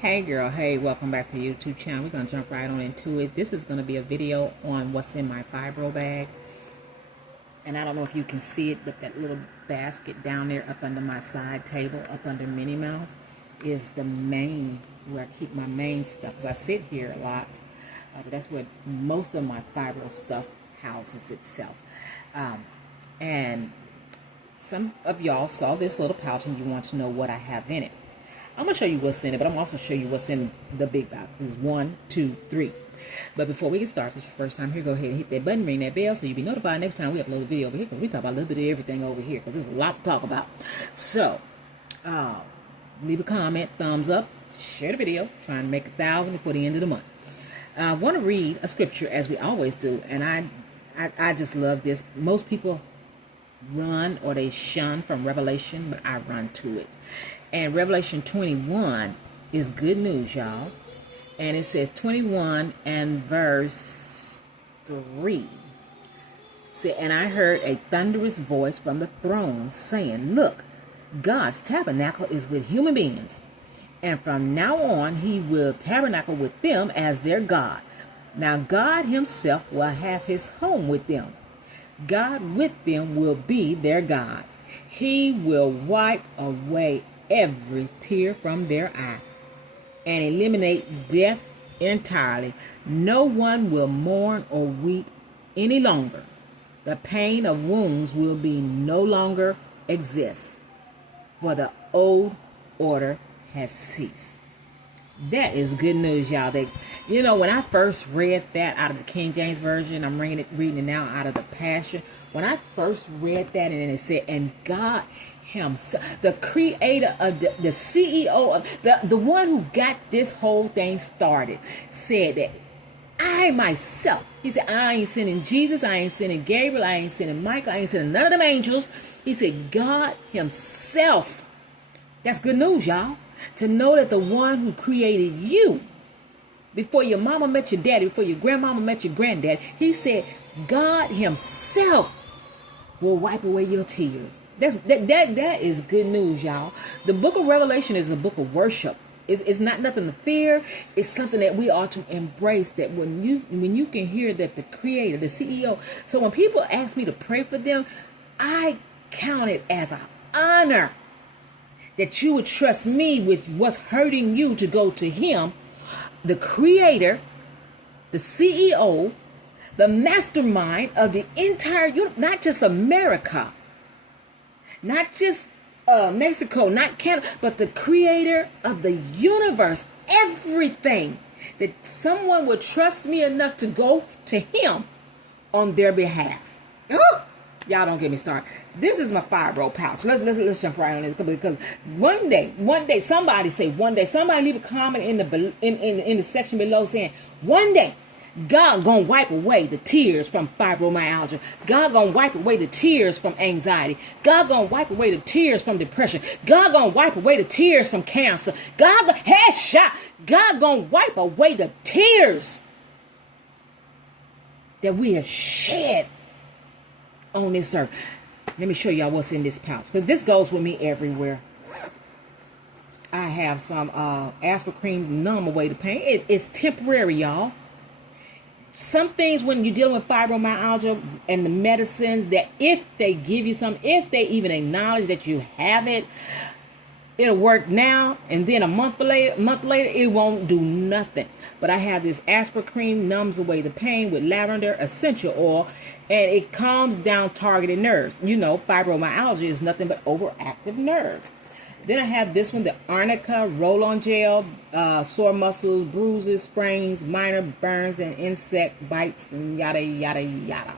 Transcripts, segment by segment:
Hey girl, hey, welcome back to the YouTube channel. We're going to jump right on into it. This is going to be a video on what's in my fibro bag. And I don't know if you can see it, but that little basket down there up under my side table, up under Minnie Mouse, is the main, where I keep my main stuff. Because I sit here a lot, but that's where most of my fibro stuff houses itself. And some of y'all saw this little pouch and you want to know what I have in it. I'm going to show you what's in it, but I'm also show you what's in the big box. There's 1, 2, 3. But before we get started, if it's your first time here, go ahead and hit that button, ring that bell, so you'll be notified next time we upload a video over here, because we talk about a little bit of everything over here, because there's a lot to talk about. So, leave a comment, thumbs up, share the video, trying to make 1,000 before the end of the month. I want to read a scripture, as we always do, and I just love this. Most people run or they shun from Revelation, but I run to it. And Revelation 21 is good news, y'all. And it says 21 and verse 3. Say, and I heard a thunderous voice from the throne saying, "Look, God's tabernacle is with human beings. And from now on, he will tabernacle with them as their God. Now God himself will have his home with them. God with them will be their God. He will wipe away every tear from their eye and eliminate death entirely. No one will mourn or weep any longer. The pain of wounds will be no longer exist, for the old order has ceased." That is good news, y'all. When I first read that out of the King James Version, I'm reading it now out of the Passion. When I first read that, and it said, and God himself, the creator of the CEO of the one who got this whole thing started, said that I myself, he said, I ain't sending Jesus, I ain't sending Gabriel, I ain't sending Michael, I ain't sending none of them angels. He said, God himself. That's good news, y'all. To know that the one who created you, before your mama met your daddy, before your grandmama met your granddad, he said, God himself will wipe away your tears. That is good news, y'all. The book of Revelation is a book of worship. It's not nothing to fear. It's something that we ought to embrace. That when you can hear that the creator, the CEO. So when people ask me to pray for them, I count it as an honor that you would trust me with what's hurting you to go to him, the creator, the CEO, the mastermind of the entire universe, not just America, not just Mexico, not Canada, but the creator of the universe, everything. That someone would trust me enough to go to him on their behalf. Oh, y'all don't get me started. This is my fibro pouch. Let's jump right on this, because one day, somebody leave a comment in the section below saying, one day, God gonna wipe away the tears from fibromyalgia. God gonna wipe away the tears from anxiety. God gonna wipe away the tears from depression. God gonna wipe away the tears from cancer. God gonna wipe away the tears that we have shed on this earth. Let me show y'all what's in this pouch, because this goes with me everywhere. I have some aspirin cream to numb away the pain. It's temporary, y'all. Some things when you're dealing with fibromyalgia and the medicines, that if they give you some, if they even acknowledge that you have it, it'll work now, and then a month later, it won't do nothing. But I have this aspirin cream, numbs away the pain with lavender essential oil, and it calms down targeted nerves. You know, fibromyalgia is nothing but overactive nerves. Then I have this one, the Arnica roll-on gel, sore muscles, bruises, sprains, minor burns, and insect bites, and yada, yada, yada.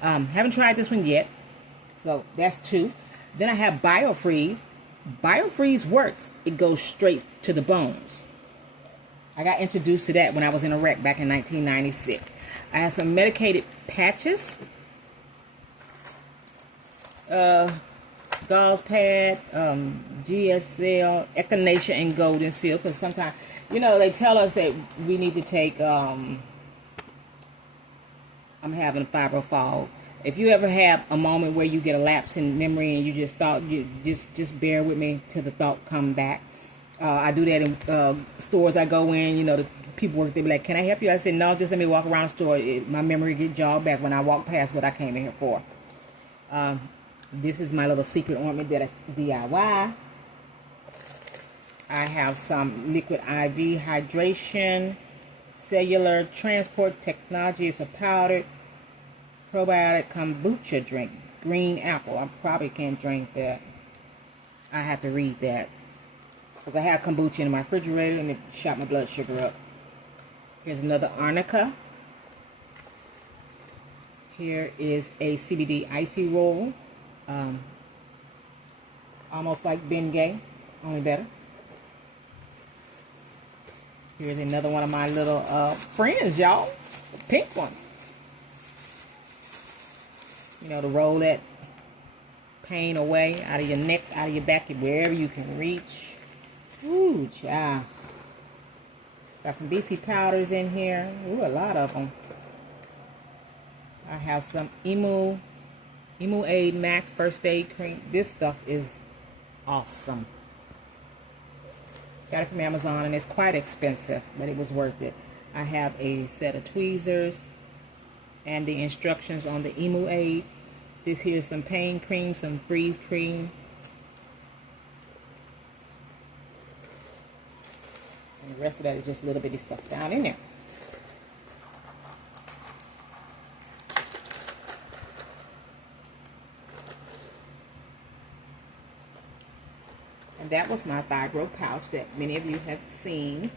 Haven't tried this one yet, so that's 2. Then I have BioFreeze. BioFreeze works. It goes straight to the bones. I got introduced to that when I was in a wreck back in 1996. I have some medicated patches. Gauze pad, GSL, Echinacea, and Golden Seal. Because sometimes, they tell us that we need to take, I'm having a fibro fall. If you ever have a moment where you get a lapse in memory and you just thought, just bear with me till the thought come back. I do that in stores I go in. You know, the people work, they be like, can I help you? I said, no, just let me walk around the store. My memory get jogged back when I walk past what I came in here for. This is my little secret ointment that I DIY. I have some liquid IV hydration, cellular transport technology. It's a powdered probiotic kombucha drink. Green apple. I probably can't drink that. I have to read that. Because I have kombucha in my refrigerator and it shot my blood sugar up. Here's another arnica. Here is a CBD icy roll. Almost like Bengay, only better. Here's another one of my little friends, y'all. The pink one. You know, to roll that pain away out of your neck, out of your back, wherever you can reach. Ooh, child. Got some BC powders in here. Ooh, a lot of them. I have some Emu Aid Max First Aid Cream. This stuff is awesome. Got it from Amazon and it's quite expensive, but it was worth it. I have a set of tweezers and the instructions on the Emu Aid. This here is some pain cream, some freeze cream. And the rest of that is just little bitty stuff down in there. And that was my fibro pouch that many of you have seen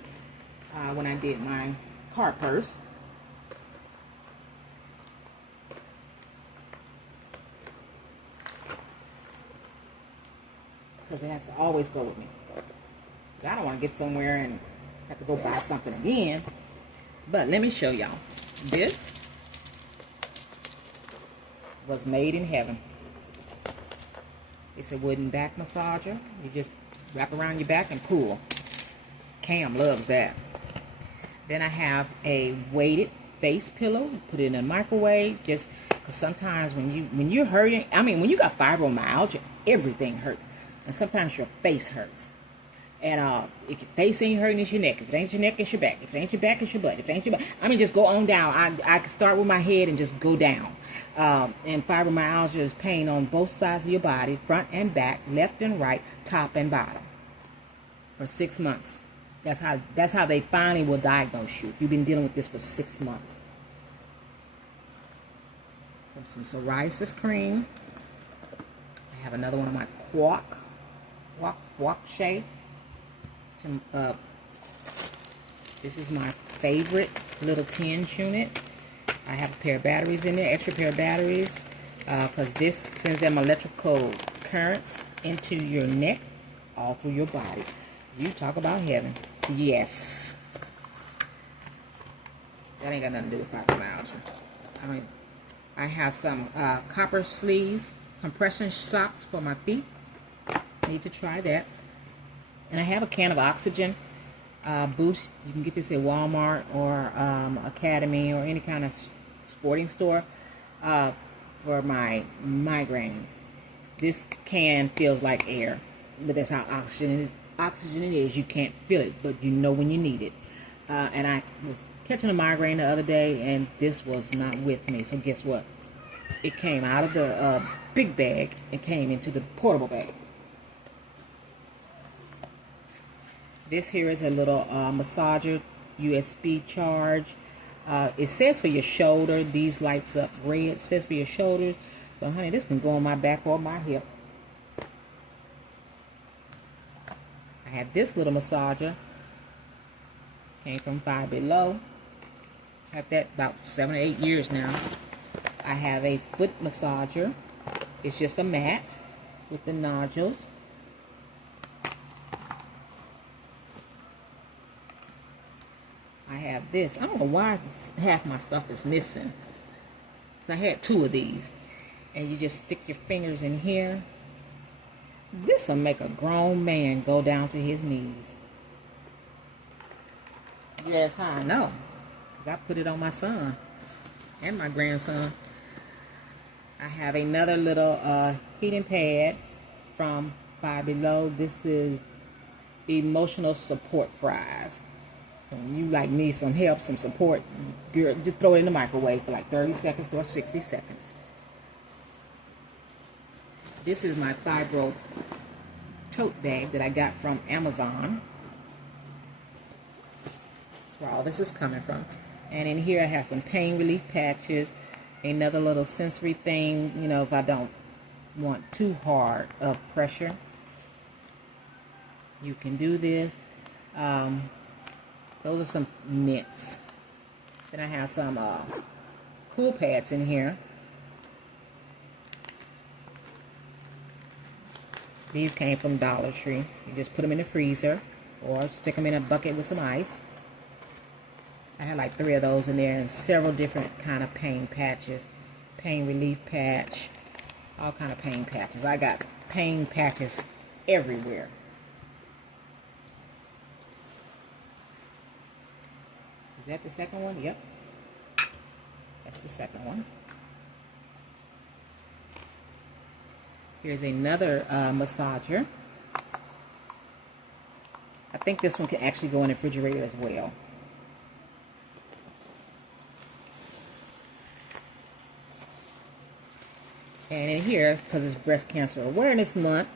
when I did my car purse. Because it has to always go with me. I don't want to get somewhere and have to go buy something again. But let me show y'all. This was made in heaven. It's a wooden back massager. You just wrap around your back and pull. Cam loves that. Then I have a weighted face pillow. Put it in a microwave. Just because sometimes when you're hurting, I mean when you got fibromyalgia, everything hurts, and sometimes your face hurts. And if your face ain't hurting, it's your neck. If it ain't your neck, it's your back. If it ain't your back, it's your butt. If it ain't your butt, I mean, just go on down. I can start with my head and just go down. And fibromyalgia is pain on both sides of your body, front and back, left and right, top and bottom, for 6 months. That's how they finally will diagnose you if you've been dealing with this for 6 months. Some psoriasis cream. I have another one of my Quack Shea. This is my favorite little 10 unit. I have a pair of batteries in there, extra pair of batteries, because this sends them electrical currents into your neck, all through your body. You talk about heaven. Yes. That ain't got nothing to do with fibromyalgia. I mean, I have some copper sleeves, compression socks for my feet. Need to try that. And I have a can of oxygen boost. You can get this at Walmart or Academy or any kind of sporting store for my migraines. This can feels like air, but that's how oxygen is. You can't feel it, but you know when you need it. And I was catching a migraine the other day, and this was not with me. So guess what? It came out of the big bag and came into the portable bag. This here is a little massager, USB charge. It says for your shoulder. These lights up red. It says for your shoulders. But honey, this can go on my back or my hip. I have this little massager. Came from Five Below. Had that about 7 or 8 years now. I have a foot massager. It's just a mat with the nodules. I have this. I don't know why half my stuff is missing. So I had 2 of these. And you just stick your fingers in here. This will make a grown man go down to his knees. Yes, how I know. 'Cause I put it on my son and my grandson. I have another little heating pad from Five Below. This is emotional support fries. So when you like need some help, some support, girl, just throw it in the microwave for like 30 seconds or 60 seconds. This is my Fibro tote bag that I got from Amazon. That's where all this is coming from. And in here I have some pain relief patches, another little sensory thing, you know, if I don't want too hard of pressure, you can do this. Those are some mints. Then I have some cool pads in here. These came from Dollar Tree. You just put them in the freezer or stick them in a bucket with some ice. I had like 3 of those in there and several different kind of pain patches. Pain relief patch, all kind of pain patches. I got pain patches everywhere. Is that the second one? Yep. That's the second one. Here's another massager. I think this one can actually go in the refrigerator as well. And in here, because it's Breast Cancer Awareness Month,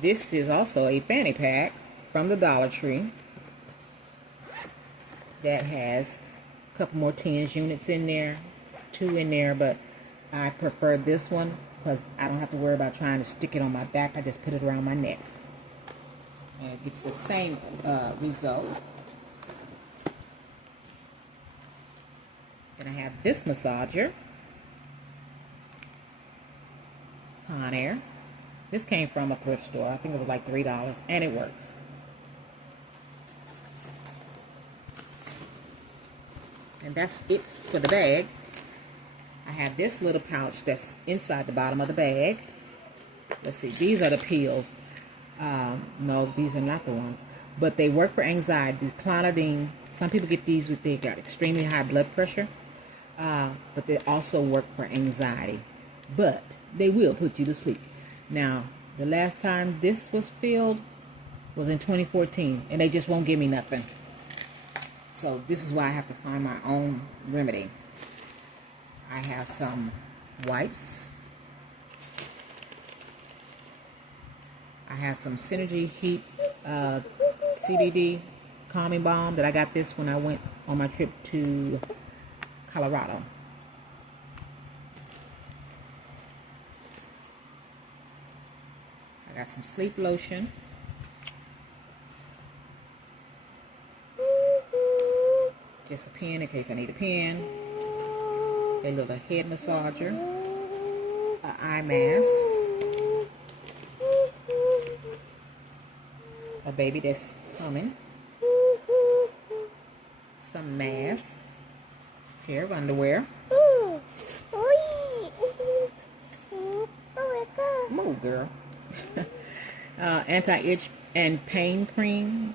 this is also a fanny pack from the Dollar Tree that has a couple more tens units in there, 2 in there, but I prefer this one because I don't have to worry about trying to stick it on my back. I just put it around my neck. And it gets the same result. Then I have this massager. Conair. This came from a thrift store. I think it was like $3, and it works. And that's it for the bag. I have this little pouch that's inside the bottom of the bag. Let's see, these are the pills. No, these are not the ones. But they work for anxiety. Clonidine, some people get these if they got extremely high blood pressure. But they also work for anxiety. But they will put you to sleep. Now, the last time this was filled was in 2014. And they just won't give me nothing. So this is why I have to find my own remedy. I have some wipes. I have some Synergy Heat CBD calming balm that I got this when I went on my trip to Colorado. I got some sleep lotion. Just a pen in case I need a pen. A little head massager. An eye mask. A baby that's coming. Some masks. Pair of underwear. Move, girl. Anti-itch and pain cream.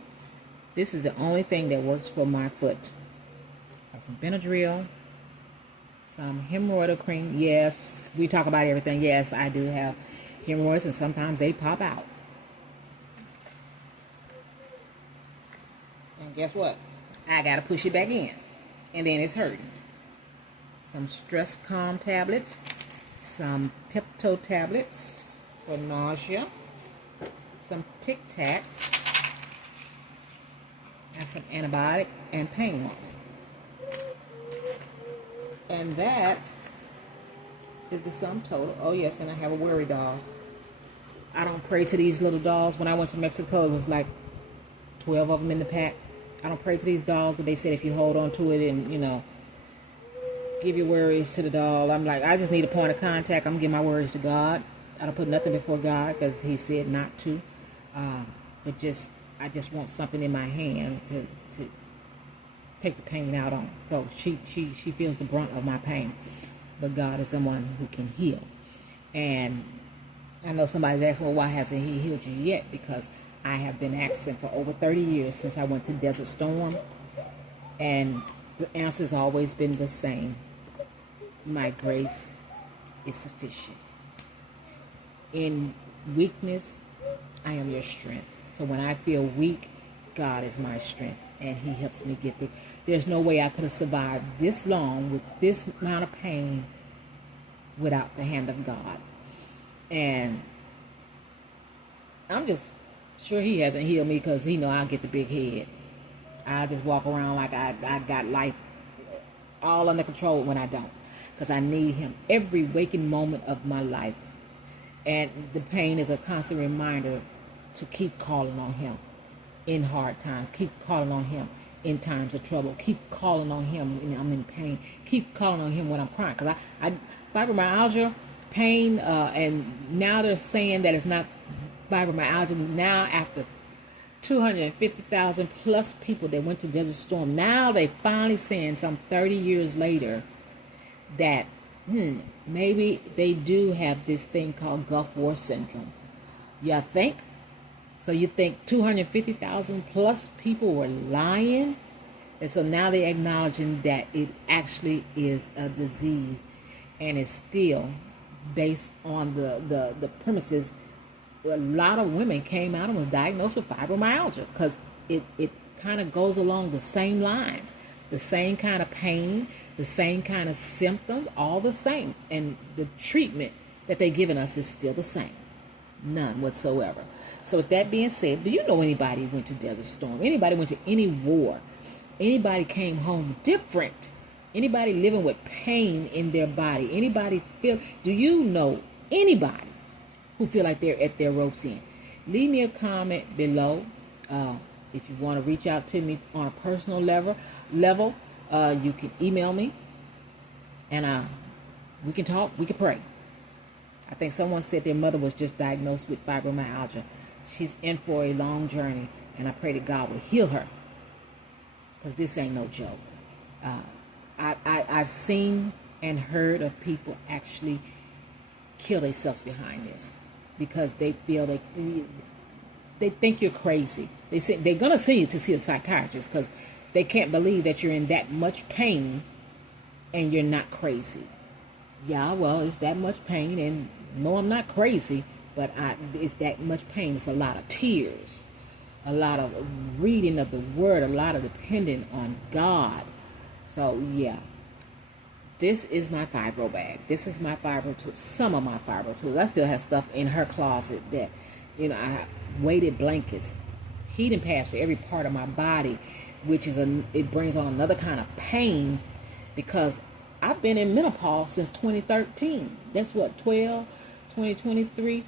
This is the only thing that works for my foot. I have some Benadryl. Some hemorrhoidal cream. Yes, we talk about everything. Yes, I do have hemorrhoids and sometimes they pop out. And guess what? I gotta push it back in. And then it's hurting. Some stress calm tablets. Some Pepto tablets for nausea. Some Tic Tacs. And some antibiotic and pain ointment. And that is the sum total. Oh yes, and I have a worry doll. I don't pray to these little dolls. When I went to Mexico, it was like 12 of them in the pack. I don't pray to these dolls, but they said if you hold on to it and, you know, give your worries to the doll. I'm like, I just need a point of contact. I'm giving my worries to God. I don't put nothing before God because He said not to. But I just want something in my hand to take the pain out on. So she feels the brunt of my pain. But God is someone who can heal. And I know somebody's asking, well, why hasn't He healed you yet? Because I have been asking for over 30 years since I went to Desert Storm. And the answer's always been the same. My grace is sufficient. In weakness, I am your strength. So when I feel weak, God is my strength, and he helps me get through. There's no way I could have survived this long with this amount of pain without the hand of God. And I'm just sure he hasn't healed me, because he know I'll get the big head. I just walk around like I got life all under control when I don't, because I need him every waking moment of my life. And the pain is a constant reminder to keep calling on him in hard times. Keep calling on him in times of trouble. Keep calling on him when I'm in pain. Keep calling on him when I'm crying. Because I fibromyalgia, pain, and now they're saying that it's not fibromyalgia. Now after 250,000 plus people that went to Desert Storm, now they finally saying some 30 years later that maybe they do have this thing called Gulf War syndrome. You think? So you think 250,000 plus people were lying? And so now they're acknowledging that it actually is a disease, and it's still based on the premises. A lot of women came out and was diagnosed with fibromyalgia, because it kind of goes along the same lines, the same kind of pain, the same kind of symptoms, all the same. And the treatment that they're giving us is still the same. None whatsoever. So with that being said, do you know anybody who went to Desert Storm? Anybody went to any war? Anybody came home different? Anybody living with pain in their body? Anybody do you know anybody who feel like they're at their ropes end? Leave me a comment below. If you want to reach out to me on a personal level, you can email me, and we can talk, we can pray. I think someone said their mother was just diagnosed with fibromyalgia. She's in for a long journey, and I pray that God will heal her, because this ain't no joke. I've seen and heard of people actually kill themselves behind this, because they feel they think you're crazy. They say they're gonna send you to see a psychiatrist, because they can't believe that you're in that much pain and you're not crazy. Yeah, well, it's that much pain, and no, I'm not crazy, but it's that much pain. It's a lot of tears, a lot of reading of the word, a lot of depending on God. So yeah, this is my fibro bag. This is my fibro tools. Some of my fibro tools. I still have stuff in her closet that, I have weighted blankets, heating pads for every part of my body, which is it brings on another kind of pain, because I've been in menopause since 2013. That's what, 2023,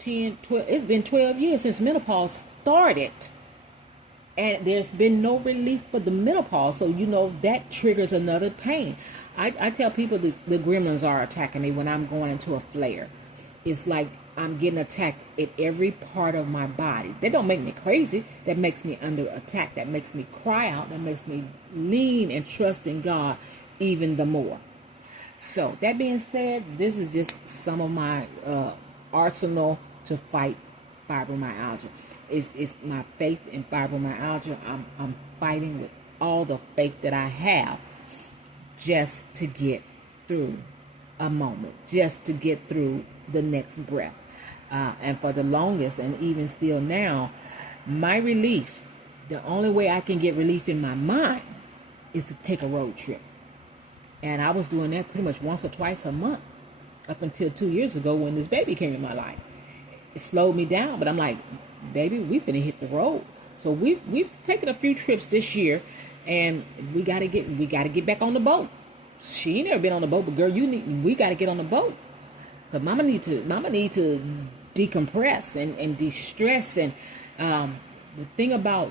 10, 12. It's been 12 years since menopause started. And there's been no relief for the menopause. So, that triggers another pain. I tell people the gremlins are attacking me when I'm going into a flare. It's like I'm getting attacked at every part of my body. That don't make me crazy. That makes me under attack. That makes me cry out. That makes me lean and trust in God even the more. So that being said, this is just some of my arsenal to fight fibromyalgia. It's my faith in fibromyalgia. I'm fighting with all the faith that I have, just to get through a moment, just to get through the next breath. And for the longest, and even still now, my relief, the only way I can get relief in my mind is to take a road trip. And I was doing that pretty much once or twice a month up until 2 years ago when this baby came in my life. It slowed me down, but I'm like, baby, we finna hit the road. So we've taken a few trips this year, and we gotta get back on the boat. She ain't never been on the boat, but girl, we gotta get on the boat. Cause mama need to decompress and de-stress. And the thing about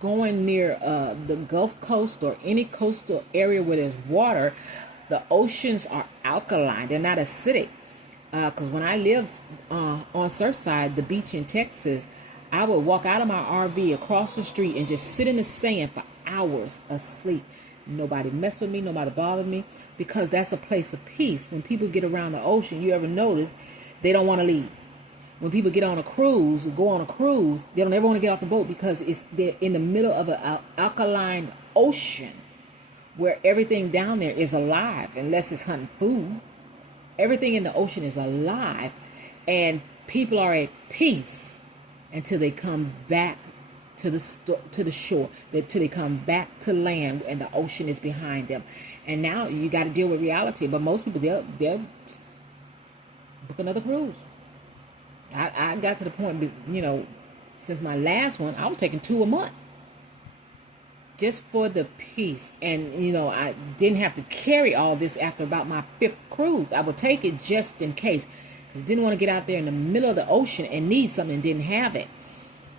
going near the Gulf Coast or any coastal area where there's water, the oceans are alkaline. They're not acidic. Because when I lived on Surfside, the beach in Texas, I would walk out of my RV across the street and just sit in the sand for hours asleep. Nobody messed with me, nobody bothered me, because that's a place of peace. When people get around the ocean, you ever notice, they don't want to leave. When people get on a cruise or go on a cruise, they don't ever want to get off the boat, because they're in the middle of an alkaline ocean where everything down there is alive, unless it's hunting food. Everything in the ocean is alive, and people are at peace. until they come back to the shore, till they come back to land, and the ocean is behind them. And now you got to deal with reality. But most people, they'll book another cruise. I got to the point, since my last one, I was taking 2 a month just for the peace. And I didn't have to carry all this after about my 5th cruise. I would take it just in case, because I didn't want to get out there in the middle of the ocean and need something and didn't have it.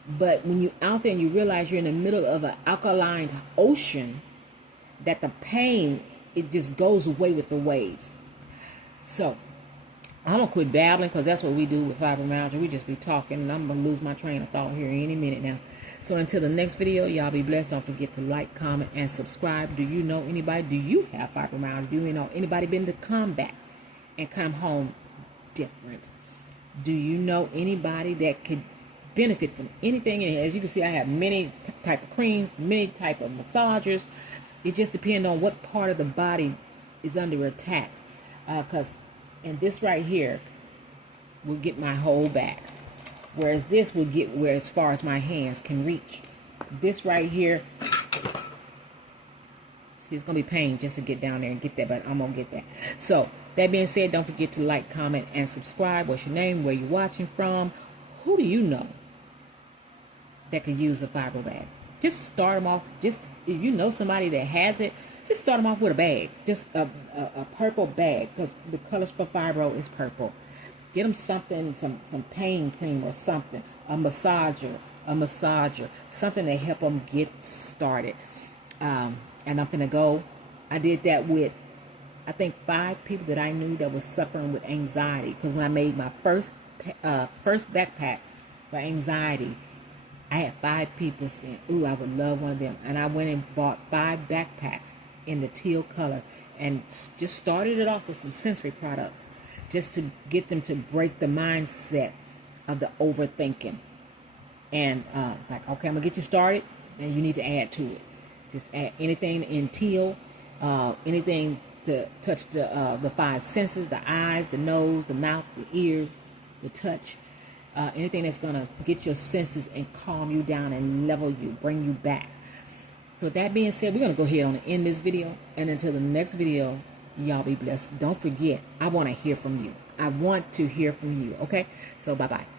But when you're out there and you realize you're in the middle of an alkaline ocean, that the pain, it just goes away with the waves. So I'm going to quit babbling, because that's what we do with fibromyalgia. We just be talking, and I'm going to lose my train of thought here any minute now. So until the next video, y'all be blessed. Don't forget to like, comment, and subscribe. Do you know anybody? Do you have fibromyalgia? Do you know anybody been to combat and come home different? Do you know anybody that could benefit from anything? And as you can see, I have many type of creams, many type of massagers. It just depends on what part of the body is under attack. Because and this right here will get my whole back, whereas this will get where as far as my hands can reach. This right here, see, it's gonna be pain just to get down there and get that, but I'm gonna get that. So that being said, don't forget to like, comment, and subscribe. What's your name? Where you watching from? Who do you know that could use a fibro bag? Just start them off. Just if you know somebody that has it, just start them off with a bag, just a purple bag, because the colors for fibro is purple. Get them something, some pain cream or something, a massager, something to help them get started. And I'm gonna go. I did that with, I think, 5 people that I knew that was suffering with anxiety. Because when I made my first backpack for anxiety, I had 5 people saying, "Ooh, I would love one of them." And I went and bought 5 backpacks in the teal color and just started it off with some sensory products, just to get them to break the mindset of the overthinking. And like, okay, I'm gonna get you started, and you need to add to it. Just add anything in teal, anything to touch the 5 senses: the eyes, the nose, the mouth, the ears, the touch. Anything that's gonna get your senses and calm you down and level you, bring you back. So with that being said, we're gonna go ahead and end this video. And until the next video, y'all be blessed. Don't forget, I want to hear from you. I want to hear from you. Okay, so bye-bye.